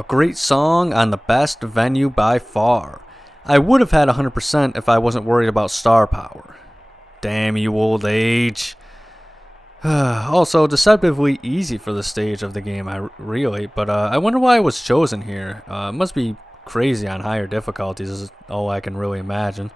A great song on the best venue by far. I would have had 100% if I wasn't worried about star power. Damn you, old age. Also, deceptively easy for the stage of the game, but I wonder why I was chosen here. It must be crazy on higher difficulties, is all I can really imagine.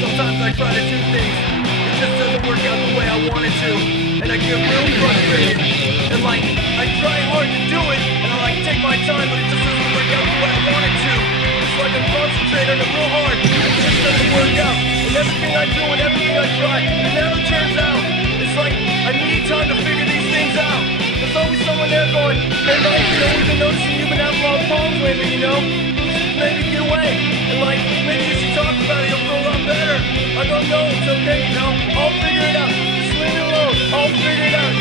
Sometimes I try to do things, it just doesn't work out the way I want it to, and I get really frustrated, and I try hard to do it, and I take my time, but it just doesn't work out the way I want it to. It's like I'm concentrating on it real hard, and it just doesn't work out, and everything I do and everything I try, it never turns out. It's like I need time to figure these things out. There's always someone there going, hey Mike, we've been noticing you've been having a lot of problems lately, maybe get away, and maybe you should talk about it, you'll feel a lot better. I go, no, it's okay, I'll figure it out. Just leave me alone, I'll figure it out,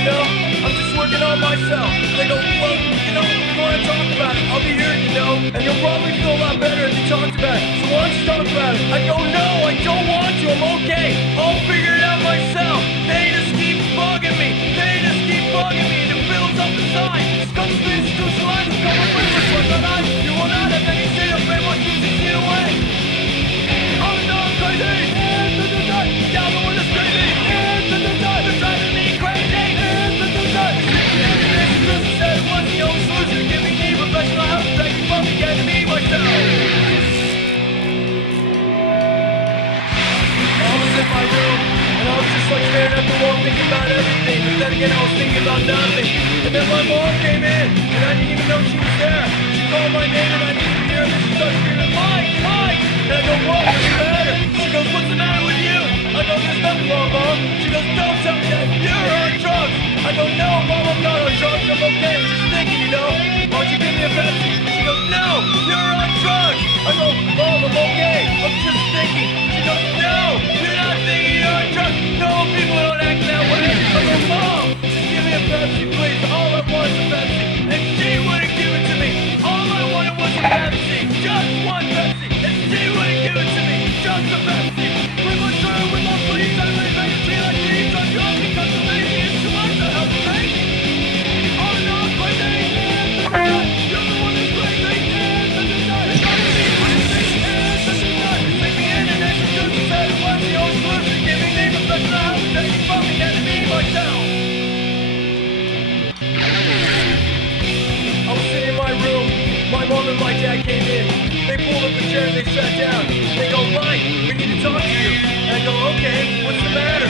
I'm just working on myself. They go, well, you want to talk about it, I'll be here, and you'll probably feel a lot better if you talked about it. So why don't you talk about it? I go, no, I don't want to, I'm okay. I'll figure it out myself. They just keep bugging me, and it builds up inside. This comes to institutionalized, it's going for you will not have any say of fame once you succeed away. Oh no, I'm crazy! Yeah, the one is crazy! They're driving me crazy! This said it was the only solution to giving me professional help. Thank you for me getting me myself. I was in my room, and I was just staring at the wall thinking about everything. But then again, I was thinking about nothing. And then my mom came in, and I didn't even know she was there. She called my name, and I didn't hear her, and she started screaming, Mike! And I go, what? What's the matter? She goes, what's the matter with you? I go, there's nothing wrong, Mom. She goes, don't tell me that you're on drugs. I go, no, Mom, I'm not on drugs. I'm okay. I'm just thinking, Why don't you give me a Pepsi? She goes, no, you're on drugs. I go, Mom, I'm okay. I'm just thinking. She goes, no, you're not thinking you're on drugs. No, people don't act that way. I go, Mom, just give me a Pepsi, please. All I want is a Pepsi. And she wouldn't give it to me. All I wanted was a Pepsi. Just one Pepsi. And she wouldn't give it to me. Just a Pepsi. We were sure with my please. I really made it feel like these are drugs because the baby is too much to help me. Oh no, I'm crazy. You're the one that's crazy. It's driving me crazy. Take me in and introduce you. Said it was the old solution. Giving me professional help. Take you from me and me myself. I was sitting in my room. My mom and my dad came in. They pulled up a chair and they sat down. They go, Mike, we need to talk to you. And I go, okay, what's the matter?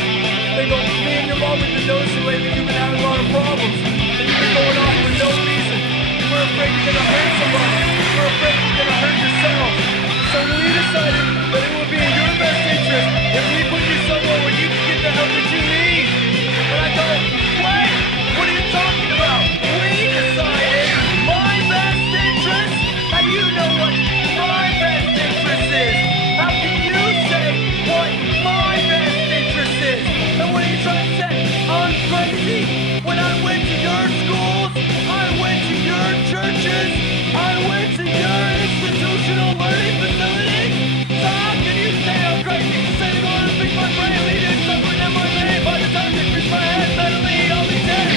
They go, me and your mom have been noticing lately you've been having a lot of problems. And you've been going off for no reason. We're afraid you're gonna hurt somebody. We're afraid you're gonna hurt yourself. So we decided that it would be in your best interest if we put you somewhere where you can get the help that you need. And I go, what are you talking about? We decided my best interest? How do you know what my best interest is? How can you say what my best interest is? And what are you trying to say? I'm crazy? When I went to your schools, I went to your churches, I went to your institutional learning facilities. So how can you say I'm crazy? Say to go and fix my brain, lead it, suffering in my vein. By the time they fix my head, mentally I'll be dead.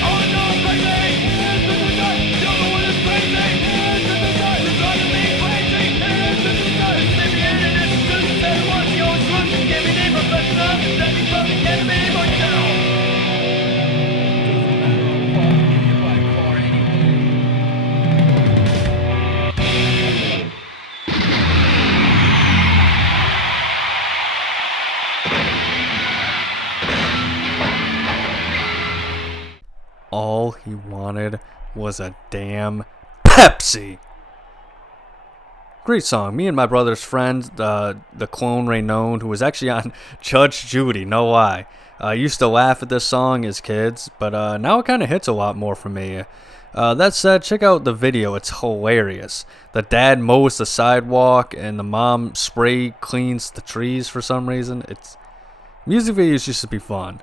Oh no, I'm crazy! You're the one that's crazy! You're driving me crazy! Take me in and introduce you. Say what's the only solution? Give me the professional. Let me fucking get me myself. All he wanted was a damn Pepsi. Great song. Me and my brother's friend, the clone Raynon, who was actually on Judge Judy, no lie. Used to laugh at this song as kids, but now it kind of hits a lot more for me. That said, check out the video. It's hilarious. The dad mows the sidewalk, and the mom spray cleans the trees for some reason. Music videos used to be fun.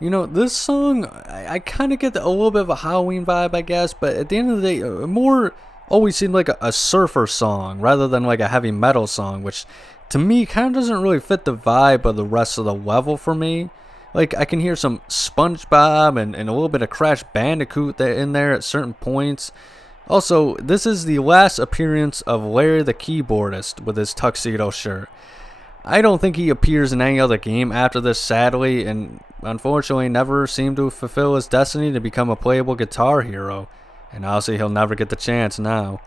You know, this song, I kind of get a little bit of a Halloween vibe, I guess, but at the end of the day, more always seemed like a surfer song rather than like a heavy metal song, which to me kind of doesn't really fit the vibe of the rest of the level for me. Like, I can hear some SpongeBob and a little bit of Crash Bandicoot in there at certain points. Also, this is the last appearance of Larry the Keyboardist with his tuxedo shirt. I don't think he appears in any other game after this, sadly, and unfortunately never seemed to fulfill his destiny to become a playable guitar hero. And honestly, he'll never get the chance now.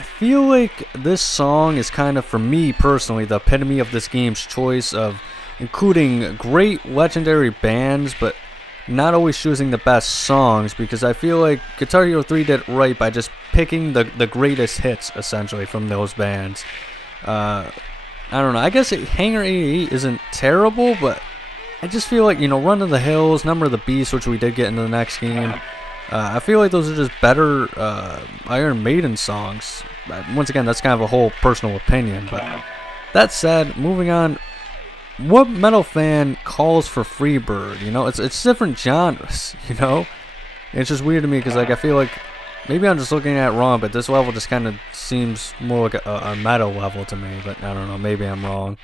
I feel like this song is kind of, for me personally, the epitome of this game's choice of including great legendary bands, but not always choosing the best songs, because I feel like Guitar Hero 3 did it right by just picking the greatest hits, essentially, from those bands. I don't know, I guess Hangar 88 isn't terrible, but I just feel like, Run to the Hills, Number of the Beast, which we did get in the next game, I feel like those are just better Iron Maiden songs. Once again, that's kind of a whole personal opinion, but that said, moving on, what metal fan calls for Freebird? It's different genres, It's just weird to me because, I feel like maybe I'm just looking at it wrong, but this level just kind of seems more like a metal level to me, but I don't know, maybe I'm wrong.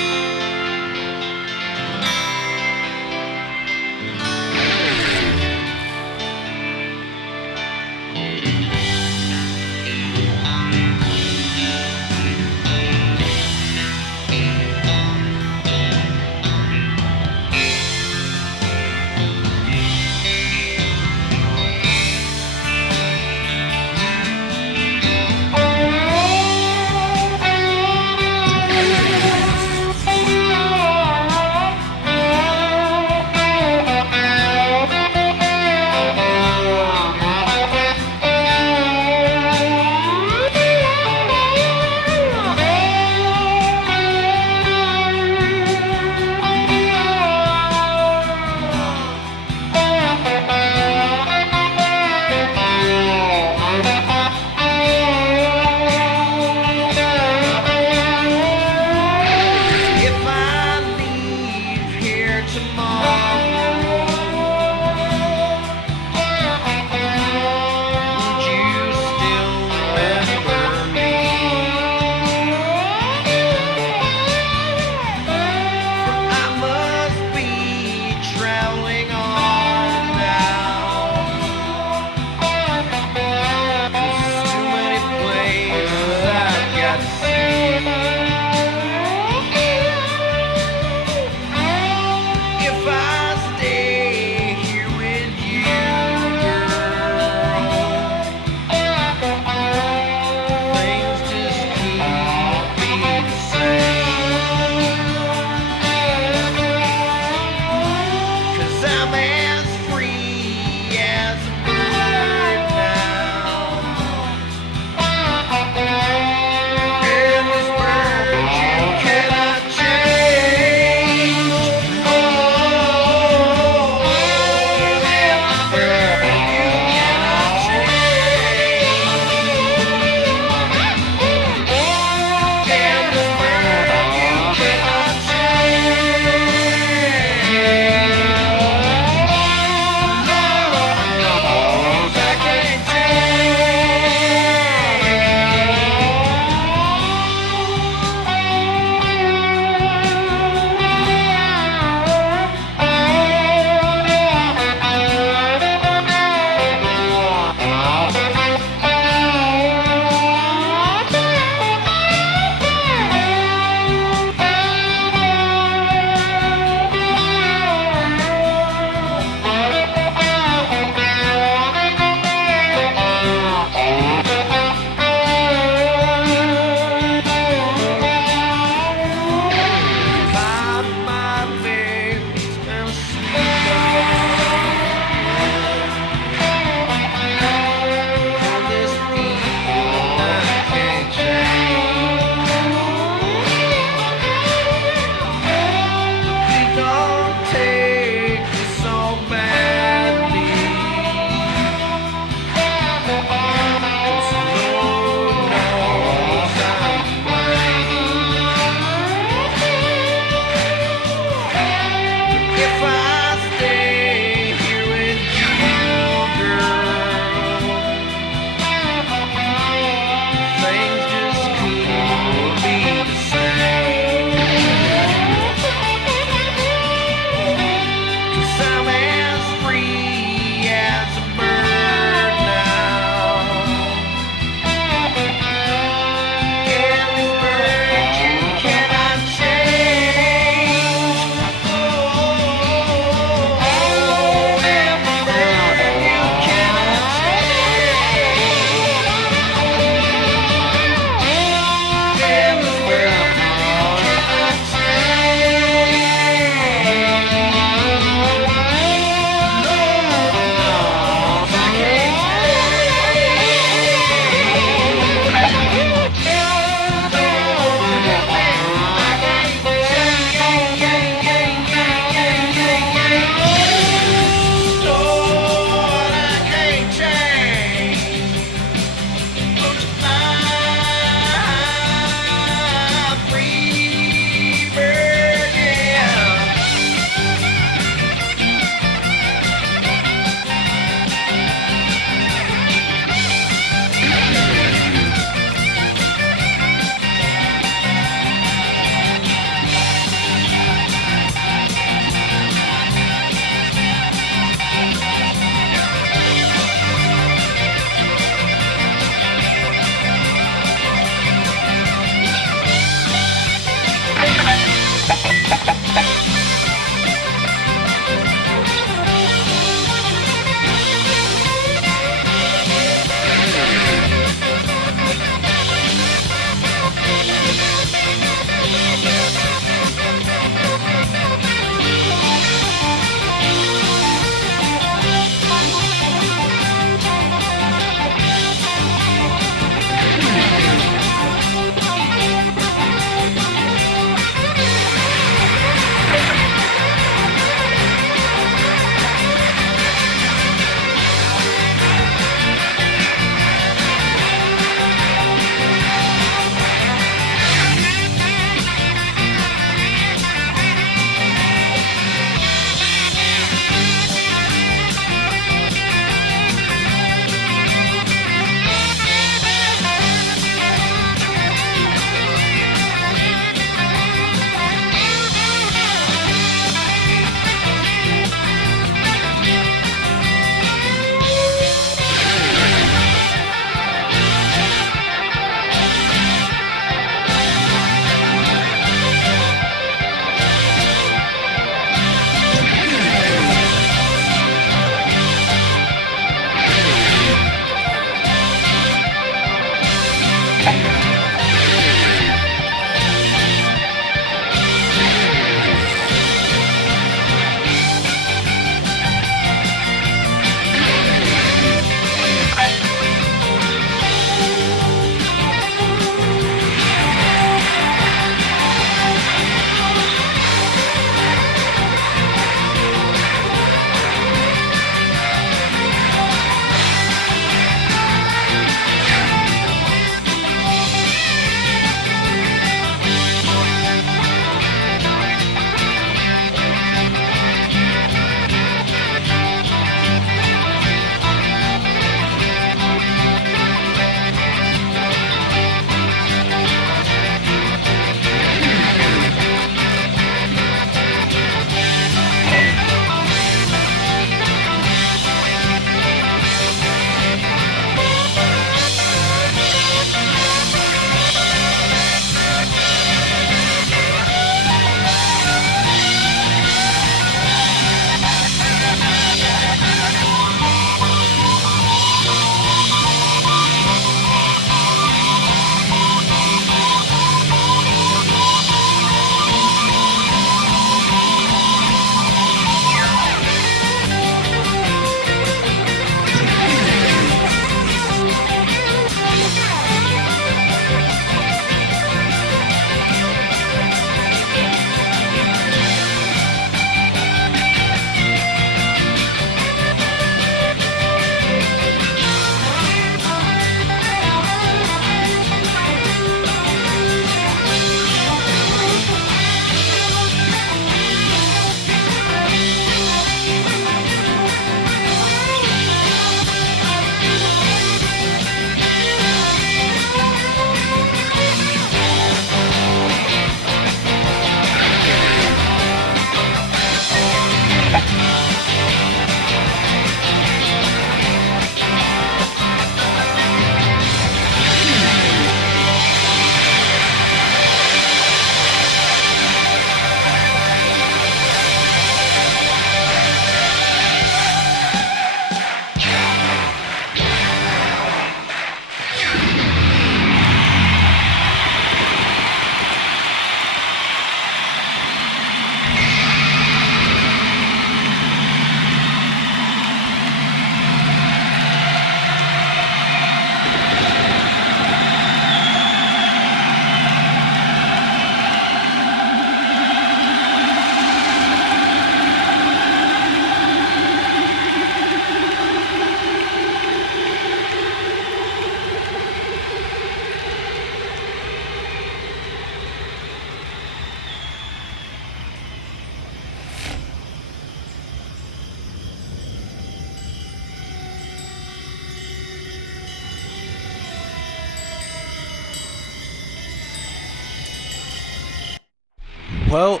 Well,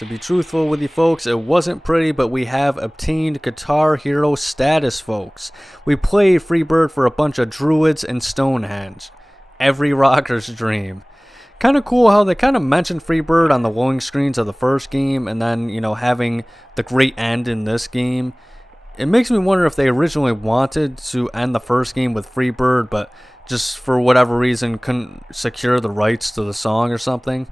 to be truthful with you folks, it wasn't pretty, but we have obtained Guitar Hero status, folks. We played Freebird for a bunch of druids and Stonehenge. Every rocker's dream. Kind of cool how they kind of mentioned Freebird on the loading screens of the first game, and then, you know, having the great end in this game. It makes me wonder if they originally wanted to end the first game with Freebird, but just for whatever reason couldn't secure the rights to the song or something.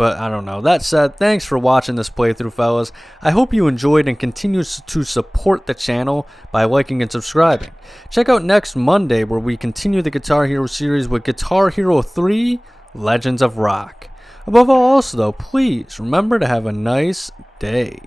But I don't know. That said, thanks for watching this playthrough, fellas. I hope you enjoyed and continue to support the channel by liking and subscribing. Check out next Monday where we continue the Guitar Hero series with Guitar Hero 3 Legends of Rock. Above all else, though, please remember to have a nice day.